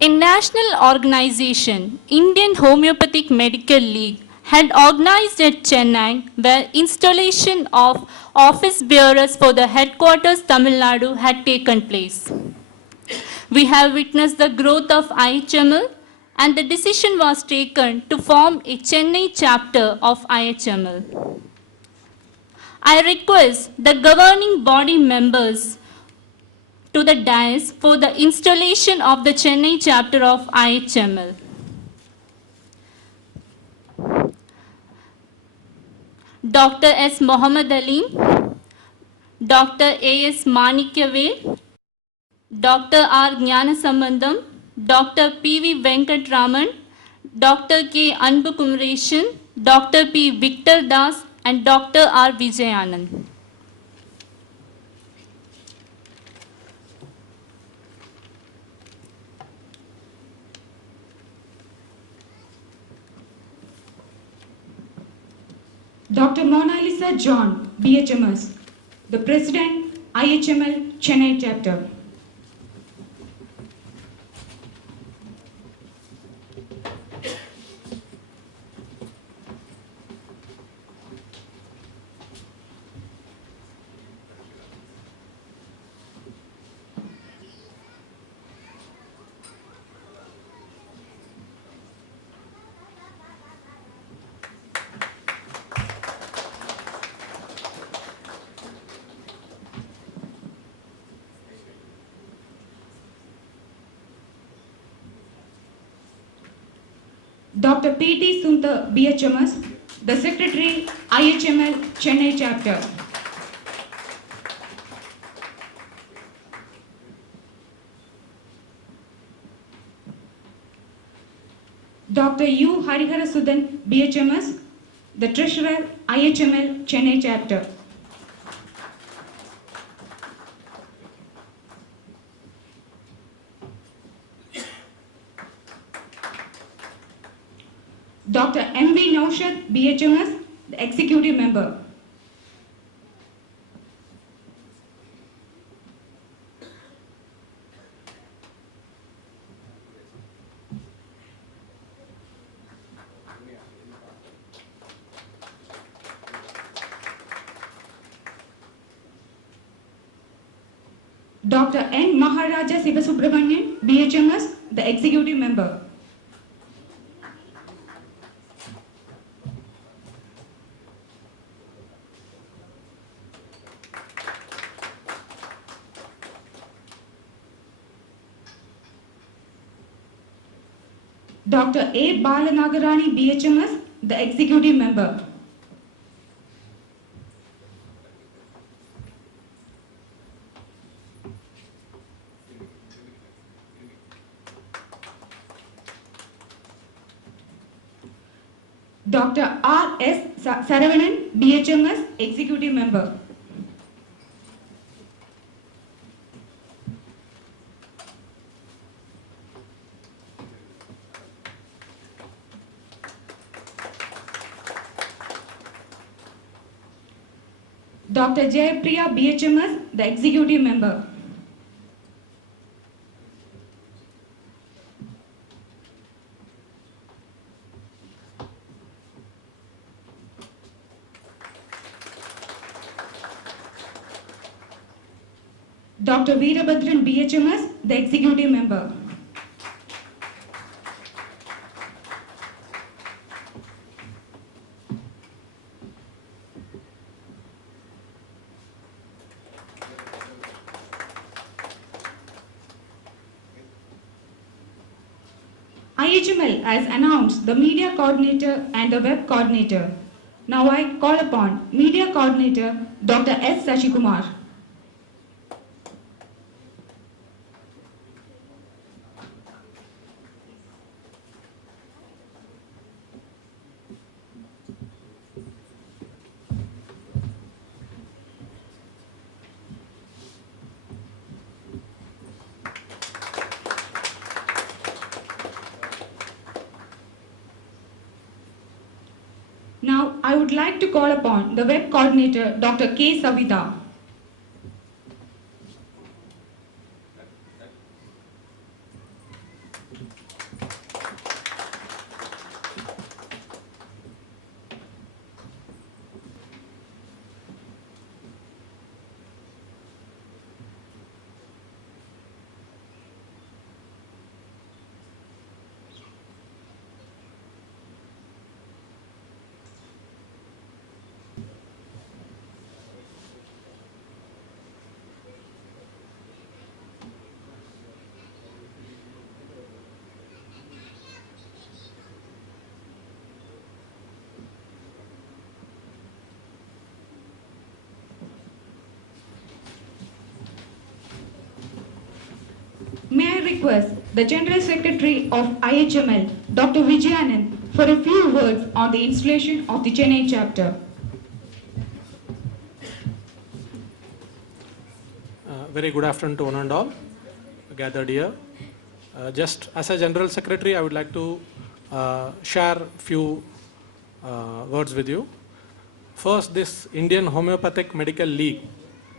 A national organization, Indian Homeopathic Medical League, had organized at Chennai where installation of office bearers for the headquarters Tamil Nadu had taken place. We have witnessed the growth of IHML and the decision was taken to form a Chennai chapter of IHML. I request the governing body members to the dais for the installation of the Chennai chapter of IHML. Dr. S. Mohammed Ali, Dr. A. S. Manikyavel, Dr. R. Jnanasambandam, Dr. P. V. Venkatraman, Dr. K. Anbukumareshan, Dr. P. Victor Das, and Dr. R. Vijayanand. Dr. Mona Lisa John, BHMS, the President, IHML Chennai Chapter. Dr. P.T. Sunta, BHMS, the Secretary, IHML Chennai Chapter. Dr. U. Hariharasudan, BHMS, the Treasurer, IHML Chennai Chapter. Dr. M. V. Naushad, BHMS, the Executive Member. Dr. N. Maharaja Sivasubramanian, BHMS, the Executive Member. Dr. A. Balanagarani, BHMS, the Executive Member. Dr. R. S. Saravanan, BHMS, Executive Member. Dr. Jayapriya, BHMS, the Executive Member. Dr. Veerabhadran, BHMS, the Executive Member. IHML has announced the Media Coordinator and the Web Coordinator. Now I call upon Media Coordinator Dr. S. Sashikumar. Now, I would like to call upon the Web Coordinator, Dr. K. Savita. May I request the General Secretary of IHML, Dr. Vijayanand, for a few words on the installation of the Chennai chapter. Very good afternoon to one and all gathered here. Just as a General Secretary, I would like to share a few words with you. First, this Indian Homeopathic Medical League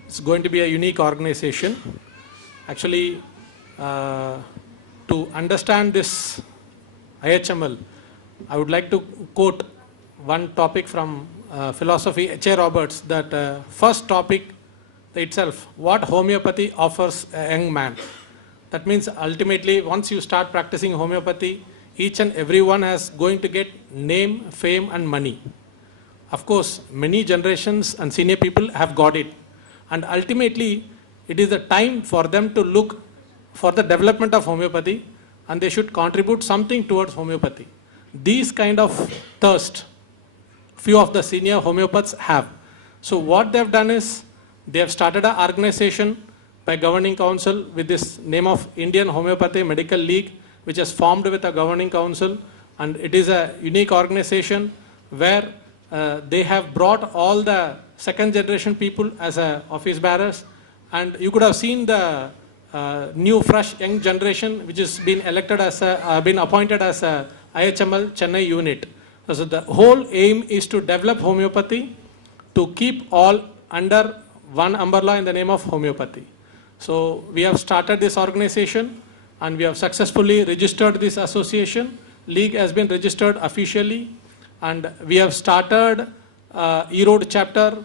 is going to be a unique organization. Actually, to understand this IHML, I would like to quote one topic from philosophy, H.A. Roberts, that first topic itself, what homeopathy offers a young man. That means ultimately, once you start practicing homeopathy, each and everyone is going to get name, fame and money. Of course, many generations and senior people have got it. And ultimately, it is the time for them to look for the development of homeopathy, and they should contribute something towards homeopathy. These kind of thirst, few of the senior homeopaths have. So what they have done is, they have started an organization by governing council with this name of Indian Homeopathy Medical League, which is formed with a governing council, and it is a unique organization where they have brought all the second generation people as office bearers, and you could have seen the new fresh young generation which has been elected as been appointed as a IHML Chennai unit. So the whole aim is to develop homeopathy, to keep all under one umbrella in the name of homeopathy. So we have started this organization and we have successfully registered this association. League has been registered officially, and we have started Erode chapter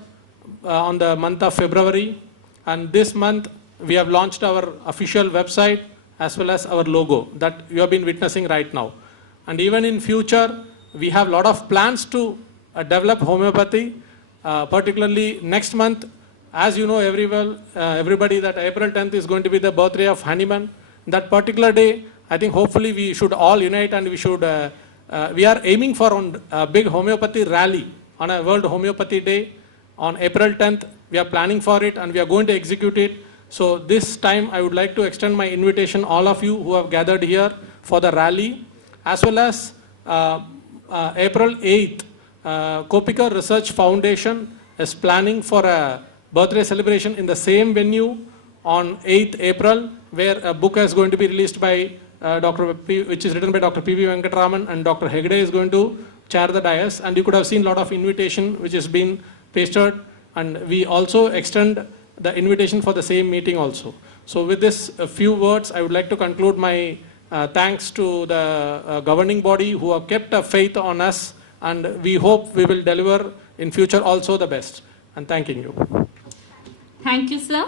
on the month of February, and this month we have launched our official website as well as our logo that you have been witnessing right now. And even in future, we have a lot of plans to develop homeopathy, particularly next month. As you know, everybody, that April 10th is going to be the birthday of Hanuman. That particular day, I think hopefully we should all unite, and we should, we are aiming for a big homeopathy rally on a World Homeopathy Day on April 10th. We are planning for it and we are going to execute it. So this time I would like to extend my invitation all of you who have gathered here for the rally, as well as April 8th, Kopika Research Foundation is planning for a birthday celebration in the same venue on 8th April, where a book is going to be released by which is written by Dr. P.V. Venkataraman, and Dr. Hegde is going to chair the dais. And you could have seen a lot of invitation which has been pasted, and we also extend the invitation for the same meeting also. So with this few words, I would like to conclude my thanks to the governing body who have kept a faith on us, and we hope we will deliver in future also the best. And thanking you. Thank you, sir.